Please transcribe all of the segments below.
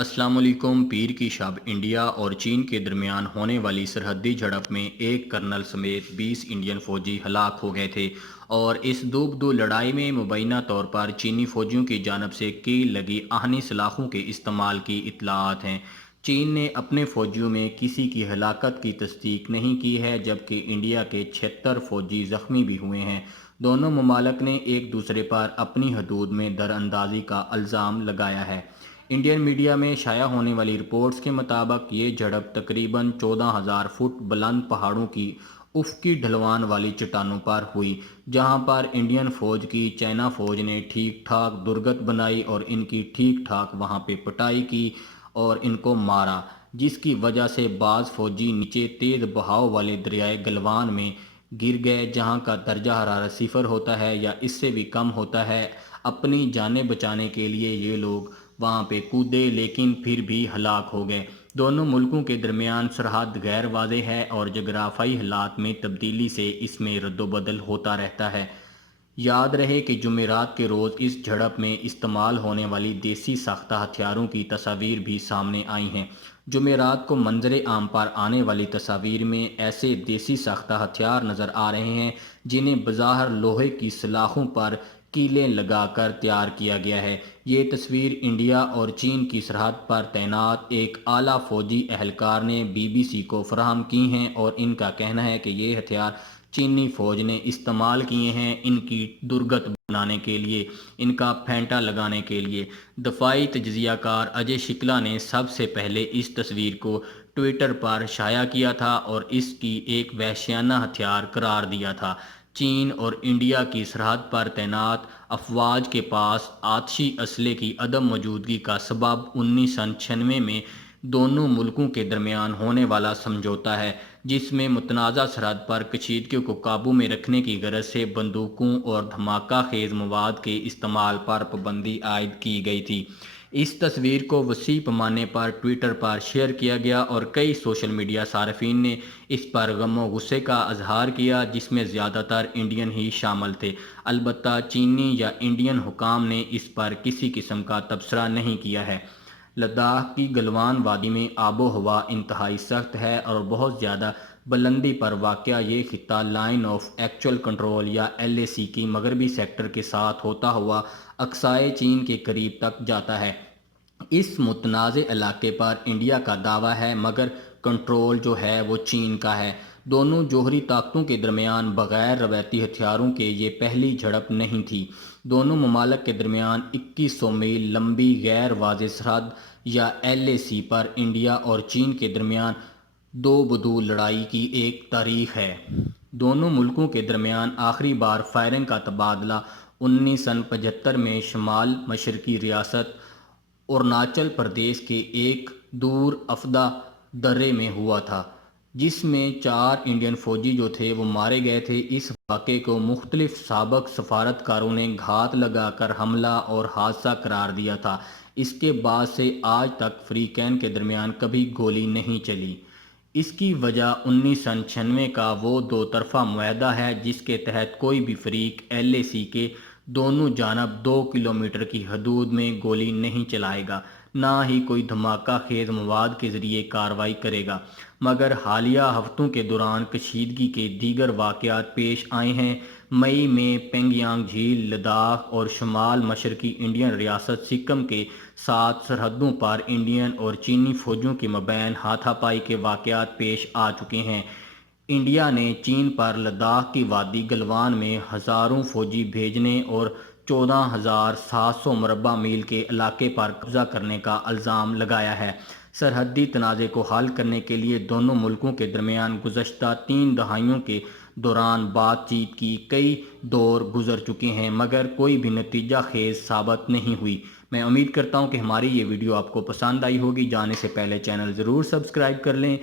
السلام علیکم۔ پیر کی شب انڈیا اور چین کے درمیان ہونے والی سرحدی جھڑپ میں ایک کرنل سمیت 20 انڈین فوجی ہلاک ہو گئے تھے اور اس دوبدو لڑائی میں مبینہ طور پر چینی فوجیوں کی جانب سے کی لگی آہنی سلاخوں کے استعمال کی اطلاعات ہیں۔ چین نے اپنے فوجیوں میں کسی کی ہلاکت کی تصدیق نہیں کی ہے، جبکہ انڈیا کے 76 فوجی زخمی بھی ہوئے ہیں۔ دونوں ممالک نے ایک دوسرے پر اپنی حدود میں دراندازی کا الزام لگایا ہے۔ انڈین میڈیا میں شائع ہونے والی رپورٹس کے مطابق یہ جھڑپ تقریباً 14,000 فٹ بلند پہاڑوں کی افقی ڈھلوان والی چٹانوں پر ہوئی، جہاں پر انڈین فوج کی چائنا فوج نے ٹھیک ٹھاک درگت بنائی اور ان کی ٹھیک ٹھاک وہاں پہ پٹائی کی اور ان کو مارا، جس کی وجہ سے بعض فوجی نیچے تیز بہاؤ والے دریائے گلوان میں گر گئے، جہاں کا درجہ حرارت 0 ہوتا ہے یا اس سے بھی کم ہوتا ہے۔ اپنی جانیں بچانے کے لیے یہ لوگ وہاں پہ کودے، لیکن پھر بھی ہلاک ہو گئے۔ دونوں ملکوں کے درمیان سرحد غیر واضح ہے اور جغرافیائی حالات میں تبدیلی سے اس میں رد و بدل ہوتا رہتا ہے۔ یاد رہے کہ جمعرات کے روز اس جھڑپ میں استعمال ہونے والی دیسی ساختہ ہتھیاروں کی تصاویر بھی سامنے آئی ہیں۔ جمعرات کو منظر عام پر آنے والی تصاویر میں ایسے دیسی ساختہ ہتھیار نظر آ رہے ہیں جنہیں بظاہر لوہے کی سلاخوں پر کیلیں لگا کر تیار کیا گیا ہے۔ یہ تصویر انڈیا اور چین کی سرحد پر تعینات ایک اعلیٰ فوجی اہلکار نے BBC کو فراہم کی ہیں اور ان کا کہنا ہے کہ یہ ہتھیار چینی فوج نے استعمال کیے ہیں ان کی درگت بنانے کے لیے، ان کا پھینٹا لگانے کے لیے۔ دفاعی تجزیہ کار اجے شکلا نے سب سے پہلے اس تصویر کو ٹویٹر پر شائع کیا تھا اور اس کی ایک وحشیانہ ہتھیار قرار دیا تھا۔ چین اور انڈیا کی سرحد پر تعینات افواج کے پاس آتشی اسلحے کی عدم موجودگی کا سبب 1996 میں دونوں ملکوں کے درمیان ہونے والا سمجھوتا ہے، جس میں متنازع سرحد پر کشیدگی کو قابو میں رکھنے کی غرض سے بندوقوں اور دھماکہ خیز مواد کے استعمال پر پابندی عائد کی گئی تھی۔ اس تصویر کو وسیع پیمانے پر ٹویٹر پر شیئر کیا گیا اور کئی سوشل میڈیا صارفین نے اس پر غم و غصے کا اظہار کیا، جس میں زیادہ تر انڈین ہی شامل تھے۔ البتہ چینی یا انڈین حکام نے اس پر کسی قسم کا تبصرہ نہیں کیا ہے۔ لداخ کی گلوان وادی میں آب و ہوا انتہائی سخت ہے اور بہت زیادہ بلندی پر واقع یہ خطہ لائن آف ایکچول کنٹرول یا LAC کی مغربی سیکٹر کے ساتھ ہوتا ہوا اقصائے چین کے قریب تک جاتا ہے۔ اس متنازع علاقے پر انڈیا کا دعویٰ ہے، مگر کنٹرول جو ہے وہ چین کا ہے۔ دونوں جوہری طاقتوں کے درمیان بغیر روایتی ہتھیاروں کے یہ پہلی جھڑپ نہیں تھی۔ دونوں ممالک کے درمیان 2100 میل لمبی غیر واضح سرحد یا LAC پر انڈیا اور چین کے درمیان دو بدو لڑائی کی ایک تاریخ ہے۔ دونوں ملکوں کے درمیان آخری بار فائرنگ کا تبادلہ 1975 میں شمال مشرقی ریاست اروناچل پردیش کے ایک دور افدا درے میں ہوا تھا، جس میں 4 انڈین فوجی جو تھے وہ مارے گئے تھے۔ اس واقعے کو مختلف سابق سفارتکاروں نے گھات لگا کر حملہ اور حادثہ قرار دیا تھا۔ اس کے بعد سے آج تک فریقین کے درمیان کبھی گولی نہیں چلی۔ اس کی وجہ 1996 کا وہ دو طرفہ معاہدہ ہے جس کے تحت کوئی بھی فریق LAC کے دونوں جانب 2 کلومیٹر کی حدود میں گولی نہیں چلائے گا، نہ ہی کوئی دھماکہ خیز مواد کے ذریعے کارروائی کرے گا۔ مگر حالیہ ہفتوں کے دوران کشیدگی کے دیگر واقعات پیش آئے ہیں۔ مئی میں پنگیانگ جھیل، لداخ اور شمال مشرقی انڈین ریاست سکم کے ساتھ سرحدوں پر انڈین اور چینی فوجیوں کے مابین ہاتھا پائی کے واقعات پیش آ چکے ہیں۔ انڈیا نے چین پر لداخ کی وادی گلوان میں ہزاروں فوجی بھیجنے اور 14,700 مربع میل کے علاقے پر قبضہ کرنے کا الزام لگایا ہے۔ سرحدی تنازع کو حل کرنے کے لیے دونوں ملکوں کے درمیان گزشتہ 3 دہائیوں کے دوران بات چیت کی کئی دور گزر چکے ہیں، مگر کوئی بھی نتیجہ خیز ثابت نہیں ہوئی۔ میں امید کرتا ہوں کہ ہماری یہ ویڈیو آپ کو پسند آئی ہوگی۔ جانے سے پہلے چینل ضرور سبسکرائب کر لیں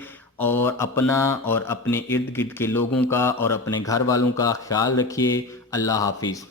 اور اپنا اور اپنے ارد گرد کے لوگوں کا اور اپنے گھر والوں کا خیال رکھیے۔ اللہ حافظ۔